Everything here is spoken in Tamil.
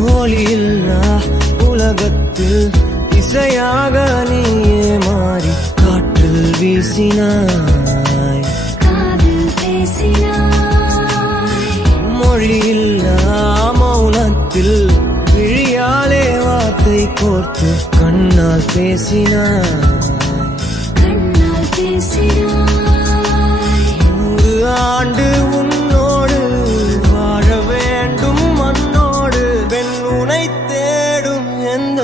ஒளியில்லா உலகத்தில் இசையாக நீயே மாறி காற்றில் வீசினாய். பேசினாய். மொழியில்லா மௌனத்தில் விழியாலே வார்த்தை கோர்த்து கண்ணால் பேசினாய். கண்ணால் பேசினாய். உனை தேடும் எந்த